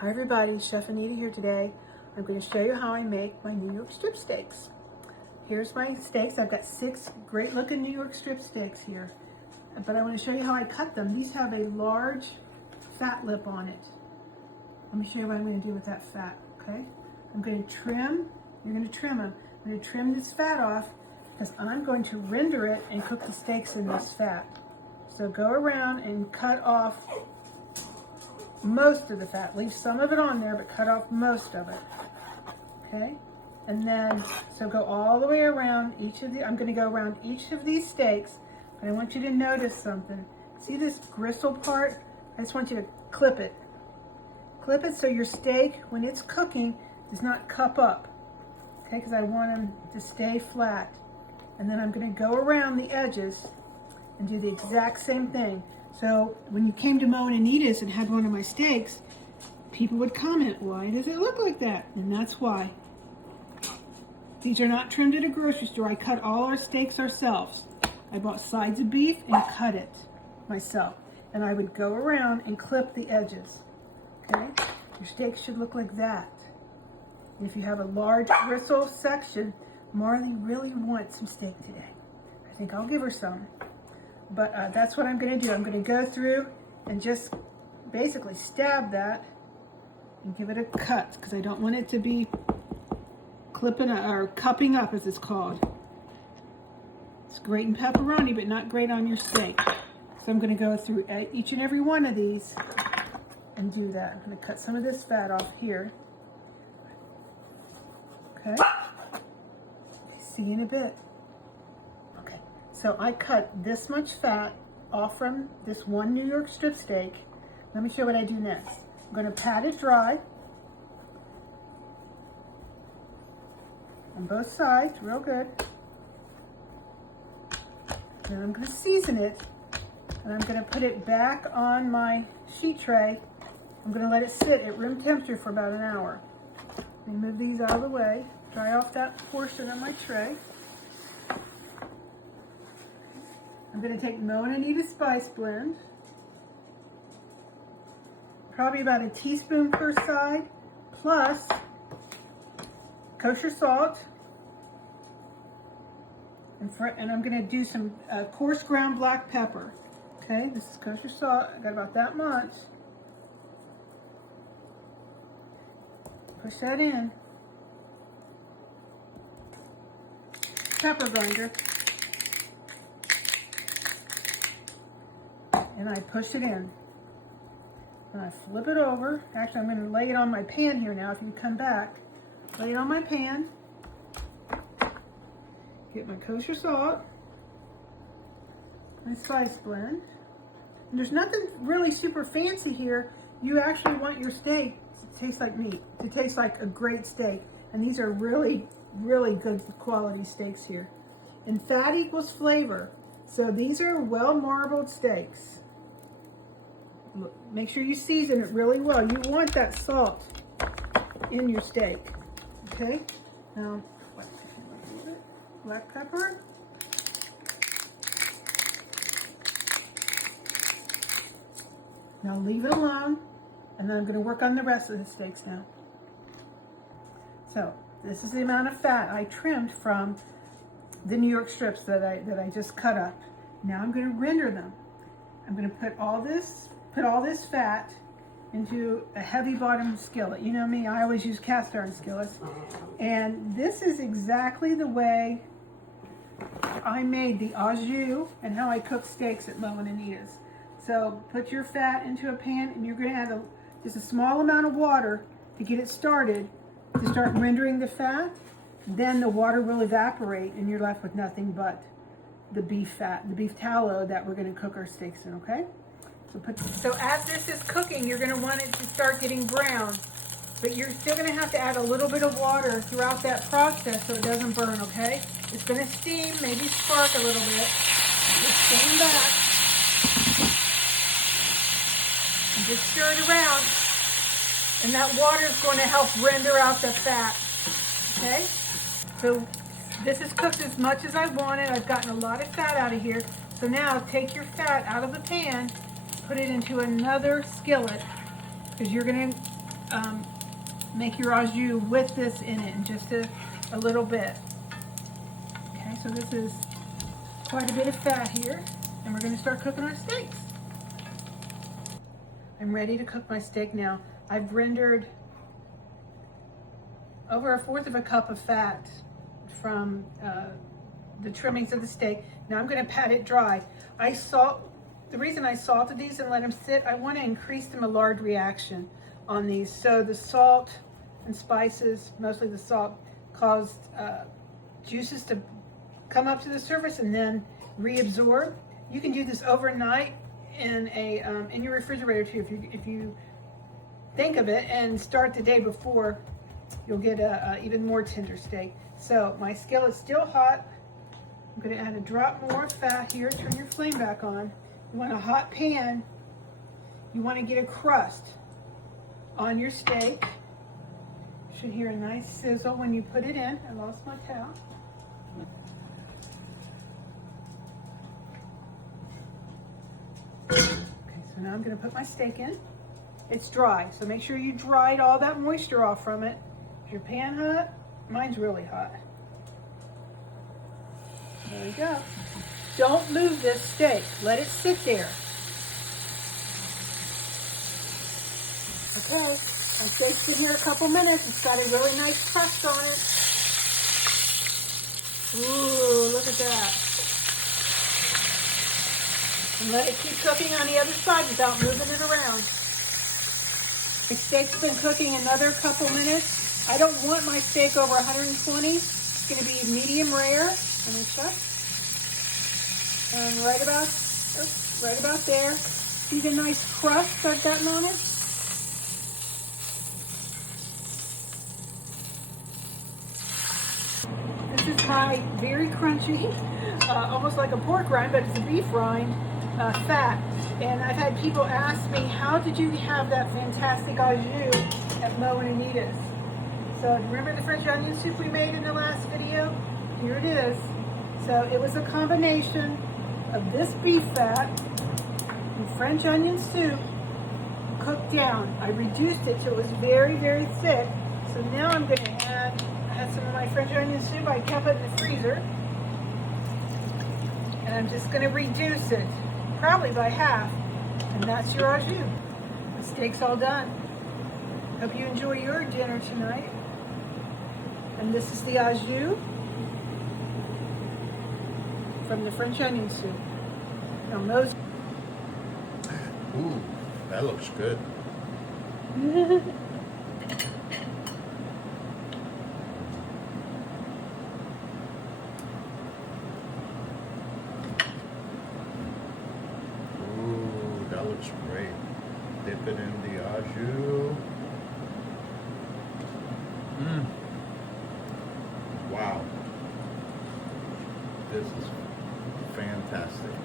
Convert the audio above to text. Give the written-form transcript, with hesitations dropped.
Hi everybody, Chef Anita here today. I'm going to show you how I make my New York strip steaks. Here's my steaks. I've got 6 great looking New York strip steaks here. But I want to show you how I cut them. These have a large fat lip on it. Let me show you what I'm going to do with that fat, okay? I'm going to trim, you're going to trim them. I'm going to trim this fat off because I'm going to render it and cook the steaks in this fat. So go around and cut off most of the fat. Leave some of it on there, but cut off most of it. Okay? And then, so go all the way around each of the, I'm going to go around each of these steaks, but I want you to notice something. See this gristle part? I just want you to clip it. Clip it so your steak, when it's cooking, does not cup up. Okay? Because I want them to stay flat. And then I'm going to go around the edges and do the exact same thing. So when you came to Mo and Anita's and had one of my steaks, people would comment, why does it look like that? And that's why. These are not trimmed at a grocery store. I cut all our steaks ourselves. I bought sides of beef and cut it myself. And I would go around and clip the edges. Okay? Your steak should look like that. And if you have a large gristle section, Marley really wants some steak today. I think I'll give her some. But that's what I'm going to do. I'm going to go through and just basically stab that and give it a cut because I don't want it to be clipping or cupping up, as it's called. It's great in pepperoni, but not great on your steak. So I'm going to go through each and every one of these and do that. I'm going to cut some of this fat off here. Okay. See you in a bit. So I cut this much fat off from this one New York strip steak. Let me show you what I do next. I'm going to pat it dry on both sides, real good. Then I'm going to season it, and I'm going to put it back on my sheet tray. I'm going to let it sit at room temperature for about an hour. Let me move these out of the way, dry off that portion of my tray. I'm going to take Mo and Anita's spice blend, probably about a teaspoon per side, plus kosher salt, and I'm going to do some coarse ground black pepper. Okay, this is kosher salt. I got about that much. Push that in. Pepper grinder. And I push it in. And I flip it over. Actually, I'm going to lay it on my pan here now. If you come back, lay it on my pan. Get my kosher salt, my spice blend. And there's nothing really super fancy here. You actually want your steak to taste like meat, to taste like a great steak. And these are really, really good quality steaks here. And fat equals flavor. So these are well marbled steaks. Make sure you season it really well. You want that salt in your steak. Okay? Now, black pepper. Now leave it alone, and then I'm going to work on the rest of the steaks now. So, this is the amount of fat I trimmed from the New York strips that I just cut up. Now I'm going to render them. I'm going to put all this fat into a heavy bottom skillet. You know me, I always use cast iron skillets. And this is exactly the way I made the au jus and how I cook steaks at Mo and Anita's. So put your fat into a pan, and you're going to add just a small amount of water to get it started, to start rendering the fat. Then the water will evaporate and you're left with nothing but the beef fat, the beef tallow that we're going to cook our steaks in, okay? So as this is cooking, you're going to want it to start getting brown, but you're still going to have to add a little bit of water throughout that process so it doesn't burn, okay? It's going to steam, maybe spark a little bit. Just stand back and just stir it around, and that water is going to help render out the fat, okay? So this is cooked as much as I wanted. I've gotten a lot of fat out of here. So now take your fat out of the pan, put it into another skillet, because you're going to make your au jus with this in it in just a little bit. Okay, so this is quite a bit of fat here, and we're going to start cooking our steaks. I'm ready to cook my steak now. I've rendered over 1/4 cup of fat from the trimmings of the steak. Now I'm going to pat it dry. The reason I salted these and let them sit, I want to increase the Maillard reaction on these. So the salt and spices, mostly the salt, caused juices to come up to the surface and then reabsorb. You can do this overnight in your refrigerator too. If you think of it and start the day before, you'll get a even more tender steak. So my skillet's still hot. I'm going to add a drop more fat here. Turn your flame back on. You want a hot pan. You want to get a crust on your steak. You should hear a nice sizzle when you put it in. I lost my towel. Okay, so now I'm going to put my steak in. It's dry, so make sure you dried all that moisture off from it. Is your pan hot? Mine's really hot. There we go. Don't move this steak. Let it sit there. Okay, my steak's been here a couple minutes. It's got a really nice crust on it. Ooh, look at that. And let it keep cooking on the other side without moving it around. My steak's been cooking another couple minutes. I don't want my steak over 120. It's going to be medium rare. Let me check. And right about there. See the nice crust I've gotten on it? This is my very crunchy, almost like a pork rind, but it's a beef rind, fat. And I've had people ask me, how did you have that fantastic au jus at Mo and Anita's? So remember the French onion soup we made in the last video? Here it is. So it was a combination of this beef fat and French onion soup cooked down. I reduced it so it was very, very thick. So now I'm going to add some of my French onion soup. I kept it in the freezer. And I'm just going to reduce it, probably by half. And that's your au jus. The steak's all done. Hope you enjoy your dinner tonight. And this is the au jus from the French onion soup. Now Mo's. Ooh, that looks good. Ooh, that looks great. Dip it in the au jus. Wow. This is fantastic.